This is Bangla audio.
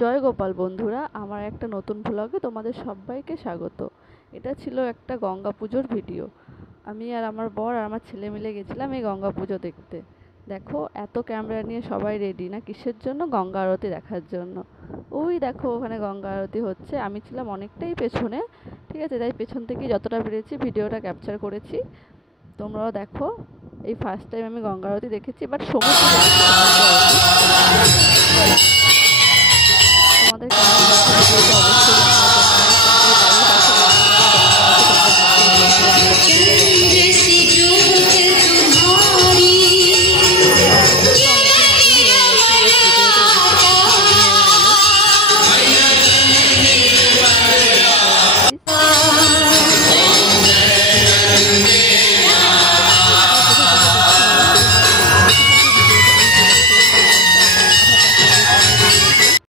জয় গোপাল বন্ধুরা, আমার একটা নতুন ব্লগে তোমাদের সবাইকে স্বাগত। এটা ছিল একটা গঙ্গা পুজোর ভিডিও। আমি আর আমার বর আর আমার ছেলে মিলে গেছিলাম এই গঙ্গা পুজো দেখতে। দেখো, এত ক্যামেরা নিয়ে সবাই রেডি না কিসের জন্য? গঙ্গা আরতি দেখার জন্য। ওই দেখো, ওখানে গঙ্গা আরতি হচ্ছে। আমি ছিলাম অনেকটাই পেছনে, ঠিক আছে, তাই পেছন থেকে যতটা পেরেছি ভিডিওটা ক্যাপচার করেছি। তোমরাও দেখো। এই ফার্স্ট টাইম আমি গঙ্গা আরতি দেখেছি, বাট সমুদ্রে দেখেছি গঙ্গা আরতি।